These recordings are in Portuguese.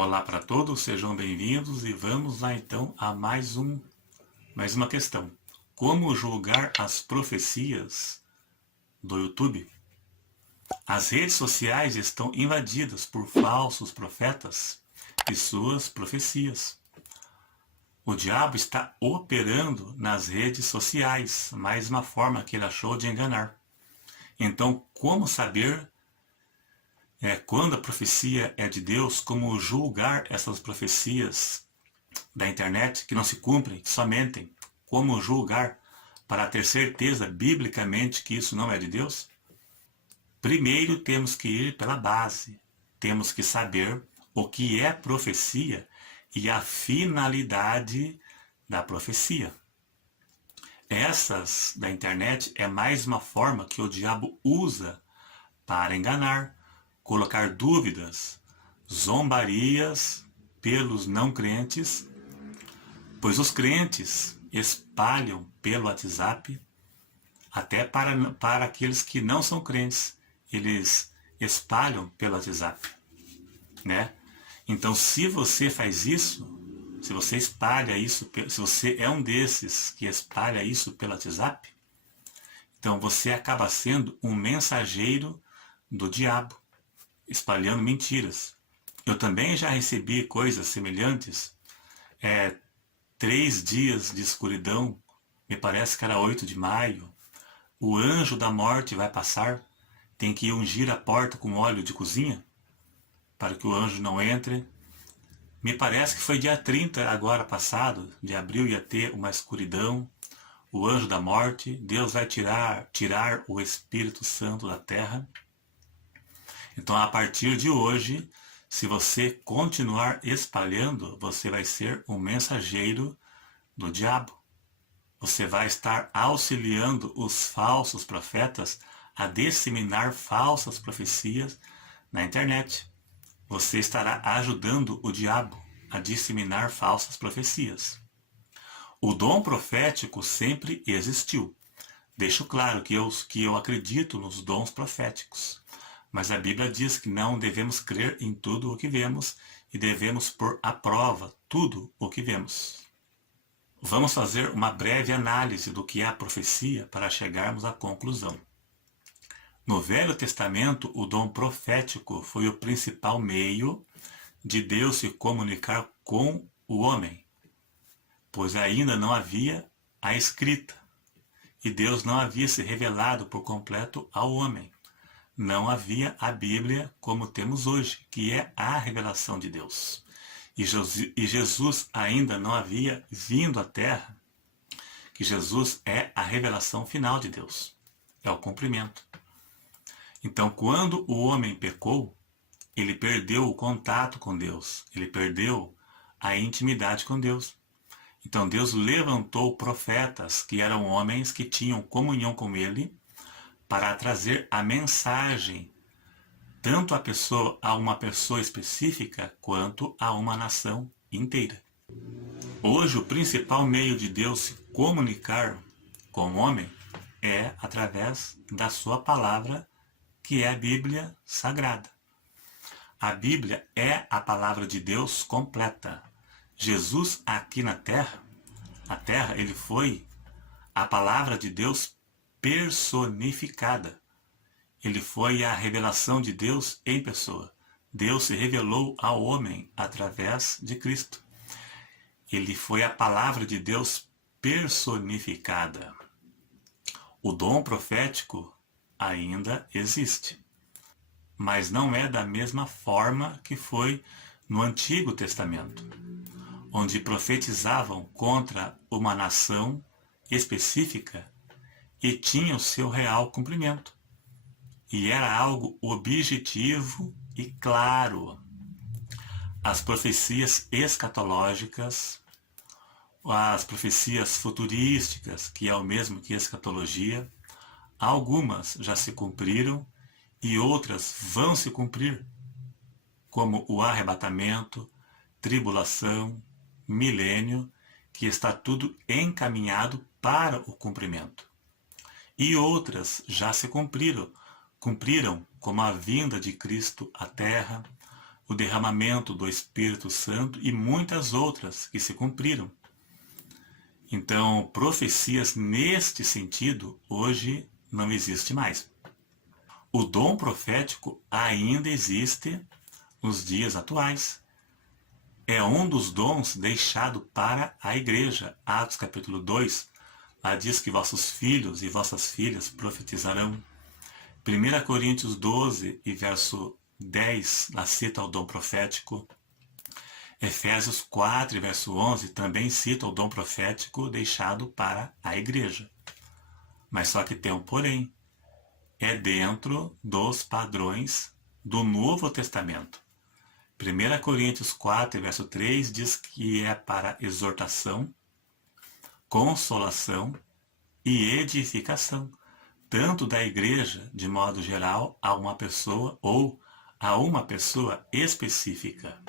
Olá para todos, sejam bem-vindos e vamos lá então a mais uma questão. Como julgar as profecias do YouTube? As redes sociais estão invadidas por falsos profetas e suas profecias. O diabo está operando nas redes sociais, mais uma forma que ele achou de enganar. Então, como saber quando a profecia é de Deus, como julgar essas profecias da internet que não se cumprem, que só mentem, como julgar para ter certeza biblicamente que isso não é de Deus? Primeiro temos que ir pela base, temos que saber o que é profecia e a finalidade da profecia. Essas da internet é mais uma forma que o diabo usa para enganar, colocar dúvidas, zombarias pelos não crentes, pois os crentes espalham pelo WhatsApp, até para aqueles que não são crentes, eles espalham pelo WhatsApp, né? Então, se você faz isso, se você espalha isso, se você é um desses que espalha isso pelo WhatsApp, então você acaba sendo um mensageiro do diabo, espalhando mentiras. Eu também já recebi coisas semelhantes, 3 dias de escuridão, me parece que era 8 de maio, o anjo da morte vai passar, tem que ungir a porta com óleo de cozinha, para que o anjo não entre. Me parece que foi dia 30 agora passado, de abril, ia ter uma escuridão, o anjo da morte, Deus vai tirar o Espírito Santo da terra. Então, a partir de hoje, se você continuar espalhando, você vai ser um mensageiro do diabo. Você vai estar auxiliando os falsos profetas a disseminar falsas profecias na internet. Você estará ajudando o diabo a disseminar falsas profecias. O dom profético sempre existiu. Deixo claro que eu acredito nos dons proféticos. Mas a Bíblia diz que não devemos crer em tudo o que vemos e devemos pôr à prova tudo o que vemos. Vamos fazer uma breve análise do que é a profecia para chegarmos à conclusão. No Velho Testamento, o dom profético foi o principal meio de Deus se comunicar com o homem, pois ainda não havia a escrita, e Deus não havia se revelado por completo ao homem. Não havia a Bíblia como temos hoje, que é a revelação de Deus. E Jesus ainda não havia vindo à Terra, que Jesus é a revelação final de Deus, é o cumprimento. Então, quando o homem pecou, ele perdeu o contato com Deus, ele perdeu a intimidade com Deus. Então, Deus levantou profetas, que eram homens que tinham comunhão com ele, para trazer a mensagem tanto a uma pessoa específica quanto a uma nação inteira. Hoje o principal meio de Deus se comunicar com o homem é através da sua palavra, que é a Bíblia Sagrada. A Bíblia é a palavra de Deus completa. Jesus aqui na terra, ele foi a palavra de Deus personificada. Ele foi a revelação de Deus em pessoa. Deus se revelou ao homem através de Cristo. Ele foi a palavra de Deus personificada. O dom profético ainda existe, mas não é da mesma forma que foi no Antigo Testamento, onde profetizavam contra uma nação específica e tinha o seu real cumprimento. E era algo objetivo e claro. As profecias escatológicas, as profecias futurísticas, que é o mesmo que escatologia, algumas já se cumpriram e outras vão se cumprir, como o arrebatamento, tribulação, milênio, que está tudo encaminhado para o cumprimento. E outras já se cumpriram, como a vinda de Cristo à Terra, o derramamento do Espírito Santo e muitas outras que se cumpriram. Então, profecias neste sentido, hoje não existe mais. O dom profético ainda existe nos dias atuais. É um dos dons deixado para a igreja. Atos capítulo 2, lá diz que vossos filhos e vossas filhas profetizarão. 1 Coríntios 12 e verso 10, lá cita o dom profético. Efésios 4 e verso 11 também cita o dom profético deixado para a igreja. Mas só que tem um porém. É dentro dos padrões do Novo Testamento. 1 Coríntios 4, verso 3 diz que é para exortação, consolação e edificação, tanto da igreja, de modo geral, a uma pessoa ou a uma pessoa específica.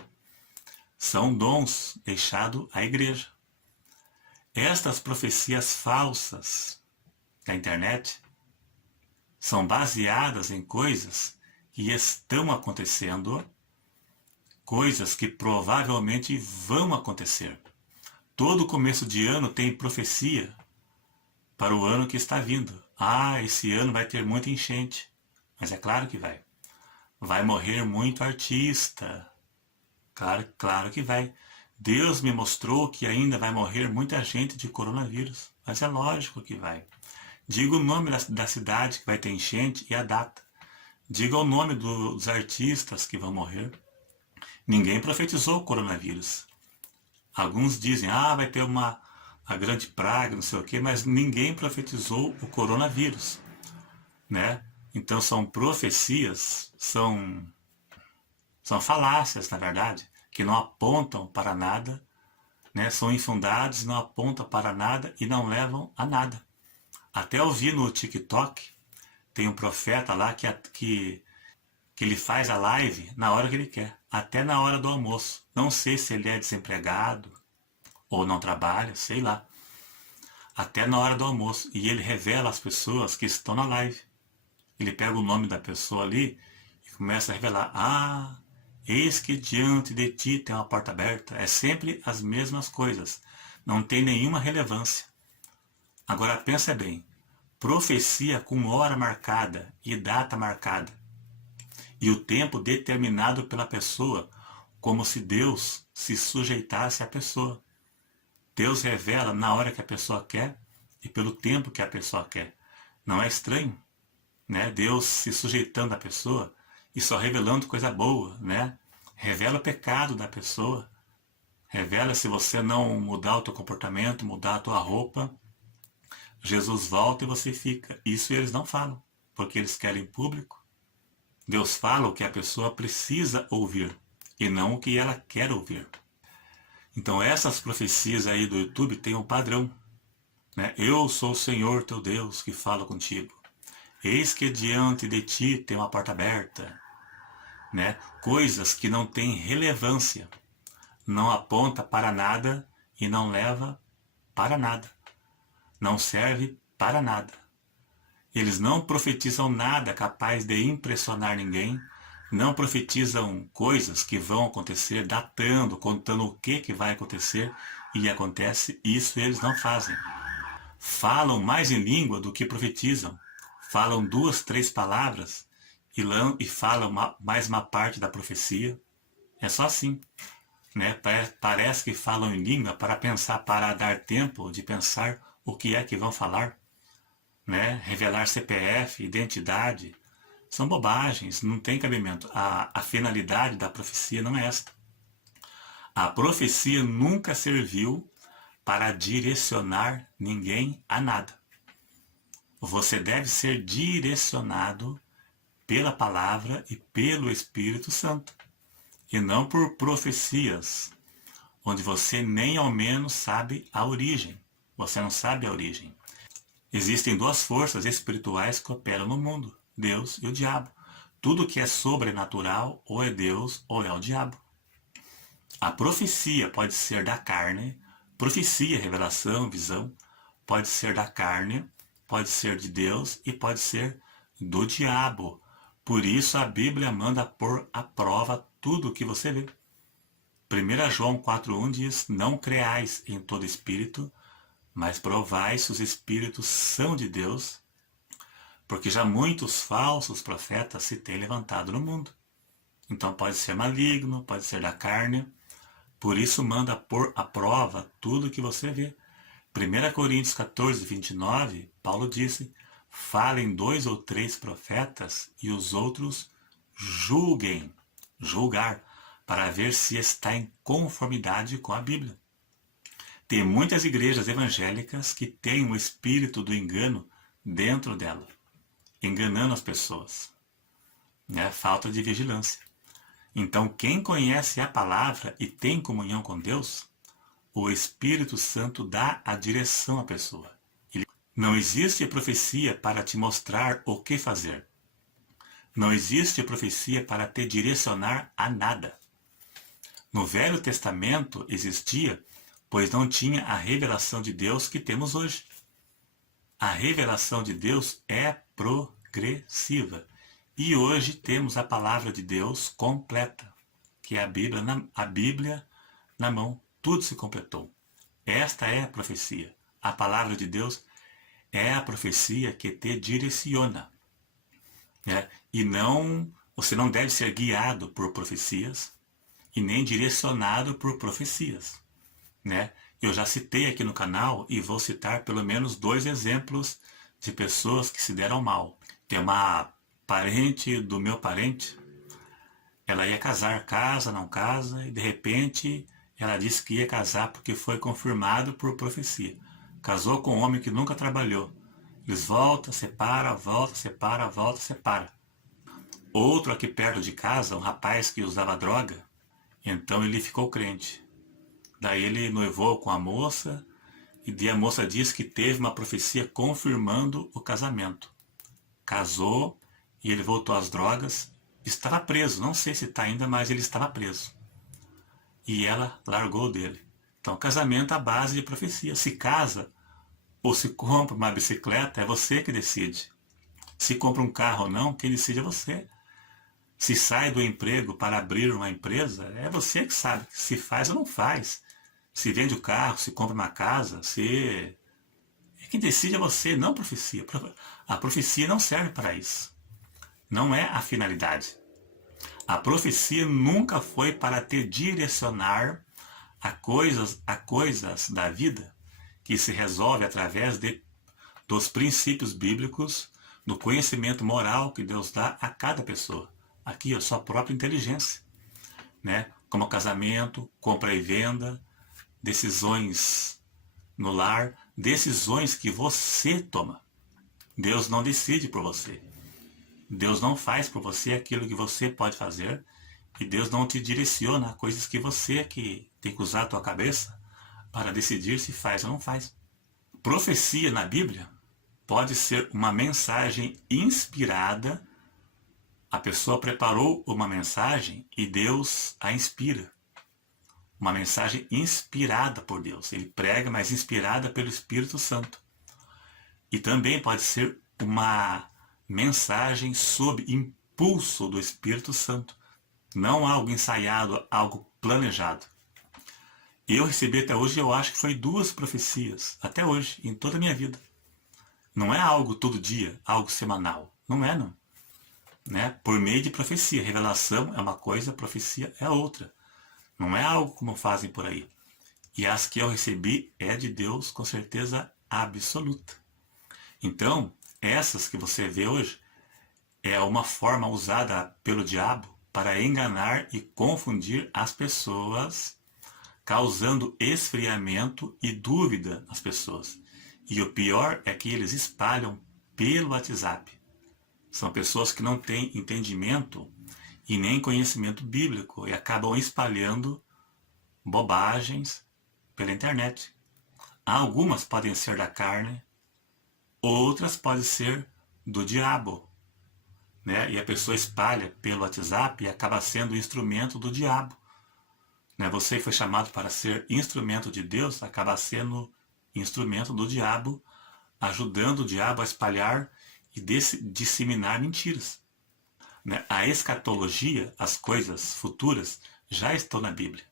São dons deixados à igreja. Estas profecias falsas da internet são baseadas em coisas que estão acontecendo, coisas que provavelmente vão acontecer. Todo começo de ano tem profecia para o ano que está vindo. Esse ano vai ter muita enchente. Mas é claro que vai. Vai morrer muito artista. Claro que vai. Deus me mostrou que ainda vai morrer muita gente de coronavírus. Mas é lógico que vai. Diga o nome da cidade que vai ter enchente e a data. Diga o nome dos artistas que vão morrer. Ninguém profetizou o coronavírus. Alguns dizem, vai ter a grande praga, não sei o quê, mas ninguém profetizou o coronavírus, né? Então são profecias, são falácias, na verdade, que não apontam para nada, né? São infundadas, não apontam para nada e não levam a nada. Até eu vi no TikTok, tem um profeta lá que ele faz a live na hora que ele quer, até na hora do almoço. Não sei se ele é desempregado ou não trabalha, sei lá. Até na hora do almoço. E ele revela as pessoas que estão na live. Ele pega o nome da pessoa ali e começa a revelar. Eis que diante de ti tem uma porta aberta. É sempre as mesmas coisas. Não tem nenhuma relevância. Agora pensa bem. Profecia com hora marcada e data marcada. E o tempo determinado pela pessoa, como se Deus se sujeitasse à pessoa. Deus revela na hora que a pessoa quer e pelo tempo que a pessoa quer. Não é estranho, né? Deus se sujeitando à pessoa e só revelando coisa boa, né? Revela o pecado da pessoa. Revela se você não mudar o teu comportamento, mudar a tua roupa. Jesus volta e você fica. Isso eles não falam, porque eles querem público. Deus fala o que a pessoa precisa ouvir e não o que ela quer ouvir. Então essas profecias aí do YouTube têm um padrão, né? Eu sou o Senhor teu Deus que fala contigo. Eis que diante de ti tem uma porta aberta, né? Coisas que não têm relevância, não aponta para nada e não leva para nada, não serve para nada. Eles não profetizam nada capaz de impressionar ninguém, não profetizam coisas que vão acontecer, datando, contando o que vai acontecer e acontece, isso eles não fazem. Falam mais em língua do que profetizam, falam 2, 3 palavras e falam mais uma parte da profecia. É só assim, né? Parece que falam em língua para dar tempo de pensar o que é que vão falar. Né? Revelar CPF, identidade, são bobagens, não tem cabimento. A finalidade da profecia não é esta. A profecia nunca serviu para direcionar ninguém a nada. Você deve ser direcionado pela palavra e pelo Espírito Santo, e não por profecias, onde você nem ao menos sabe a origem. Você não sabe a origem. Existem 2 forças espirituais que operam no mundo, Deus e o diabo. Tudo que é sobrenatural ou é Deus ou é o diabo. A profecia pode ser da carne, profecia, revelação, visão, pode ser da carne, pode ser de Deus e pode ser do diabo. Por isso a Bíblia manda pôr à prova tudo o que você vê. 1 João 4,1 diz, não creais em todo espírito, mas provai se os espíritos são de Deus, porque já muitos falsos profetas se têm levantado no mundo. Então pode ser maligno, pode ser da carne, por isso manda pôr à prova tudo o que você vê. 1 Coríntios 14, 29, Paulo disse, falem 2 ou 3 profetas e os outros julguem, julgar, para ver se está em conformidade com a Bíblia. Tem muitas igrejas evangélicas que têm o espírito do engano dentro dela, enganando as pessoas. Falta de vigilância. Então, quem conhece a palavra e tem comunhão com Deus, o Espírito Santo dá a direção à pessoa. Não existe profecia para te mostrar o que fazer. Não existe profecia para te direcionar a nada. No Velho Testamento existia, pois não tinha a revelação de Deus que temos hoje. A revelação de Deus é progressiva. E hoje temos a palavra de Deus completa, que é a Bíblia na mão. Tudo se completou. Esta é a profecia. A palavra de Deus é a profecia que te direciona. E você não deve ser guiado por profecias e nem direcionado por profecias. Eu já citei aqui no canal e vou citar pelo menos 2 exemplos de pessoas que se deram mal. Tem uma parente do meu parente, ela ia casar, casa, não casa, e de repente ela disse que ia casar porque foi confirmado por profecia. Casou com um homem que nunca trabalhou. Eles voltam, separa, volta, separa, volta, separa. Outro aqui perto de casa, um rapaz que usava droga, então ele ficou crente. Daí ele noivou com a moça, e daí a moça disse que teve uma profecia confirmando o casamento. Casou, e ele voltou às drogas, estava preso, não sei se está ainda, mas ele estava preso. E ela largou dele. Então, casamento à base de profecia. Se casa ou se compra uma bicicleta, é você que decide. Se compra um carro ou não, quem decide é você. Se sai do emprego para abrir uma empresa, é você que sabe se faz ou não faz. Se vende o carro, se compra uma casa, quem decide é você, não a profecia. A profecia não serve para isso. Não é a finalidade. A profecia nunca foi para te direcionar a coisas da vida que se resolve através dos princípios bíblicos, do conhecimento moral que Deus dá a cada pessoa. Aqui a sua própria inteligência, como casamento, compra e venda, decisões no lar, decisões que você toma. Deus não decide por você. Deus não faz por você aquilo que você pode fazer, e Deus não te direciona a coisas que você que tem que usar a tua cabeça para decidir se faz ou não faz. Profecia na Bíblia pode ser uma mensagem inspirada. A pessoa preparou uma mensagem e Deus a inspira. Uma mensagem inspirada por Deus. Ele prega, mas inspirada pelo Espírito Santo. E também pode ser uma mensagem sob impulso do Espírito Santo. Não algo ensaiado, algo planejado. Eu recebi até hoje, eu acho que foi 2 profecias. Até hoje, em toda a minha vida. Não é algo todo dia, algo semanal. Não é, não. Por meio de profecia. Revelação é uma coisa, profecia é outra. Não é algo como fazem por aí. E as que eu recebi é de Deus com certeza absoluta. Então, essas que você vê hoje é uma forma usada pelo diabo para enganar e confundir as pessoas, causando esfriamento e dúvida nas pessoas. E o pior é que eles espalham pelo WhatsApp. São pessoas que não têm entendimento e nem conhecimento bíblico e acabam espalhando bobagens pela internet. Algumas podem ser da carne, outras podem ser do diabo. E a pessoa espalha pelo WhatsApp e acaba sendo instrumento do diabo. Você que foi chamado para ser instrumento de Deus, acaba sendo instrumento do diabo, ajudando o diabo a espalhar e disseminar mentiras. né? A escatologia, as coisas futuras, já estão na Bíblia.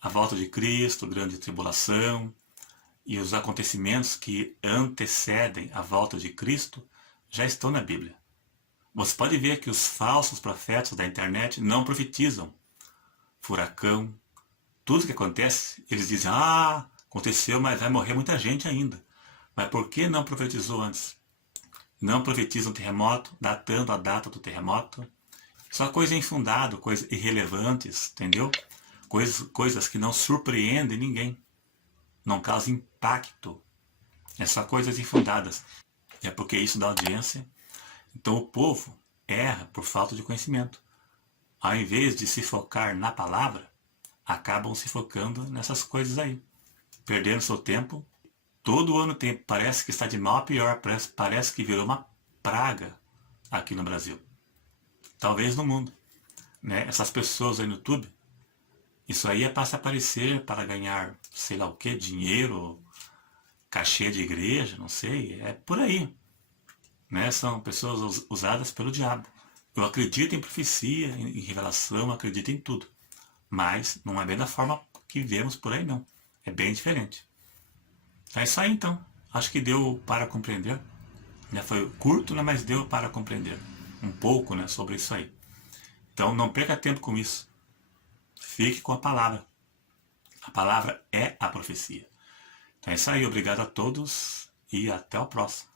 A volta de Cristo, a grande tribulação e os acontecimentos que antecedem a volta de Cristo já estão na Bíblia. Você pode ver que os falsos profetas da internet não profetizam furacão, tudo que acontece, eles dizem, aconteceu, mas vai morrer muita gente ainda. Mas por que não profetizou antes? Não profetizam terremoto, datando a data do terremoto. Só coisa infundada, coisas irrelevantes, entendeu? Coisas que não surpreendem ninguém. Não causam impacto. É só coisas infundadas. E é porque isso dá audiência. Então o povo erra por falta de conhecimento. Ao invés de se focar na palavra, acabam se focando nessas coisas aí. Perdendo seu tempo. Todo ano tem, parece que está de mal a pior. Parece que virou uma praga aqui no Brasil. Talvez no mundo. Né? Essas pessoas aí no YouTube, isso aí é para se aparecer, para ganhar, sei lá o que, dinheiro, cachê de igreja, não sei. É por aí. Né? São pessoas usadas pelo diabo. Eu acredito em profecia, em revelação, acredito em tudo. Mas não é bem da forma que vemos por aí, não. É bem diferente. É isso aí, então. Acho que deu para compreender. Já foi curto, né, mas deu para compreender um pouco, né, sobre isso aí. Então não perca tempo com isso. Fique com a palavra. A palavra é a profecia. Então é isso aí. Obrigado a todos e até o próximo.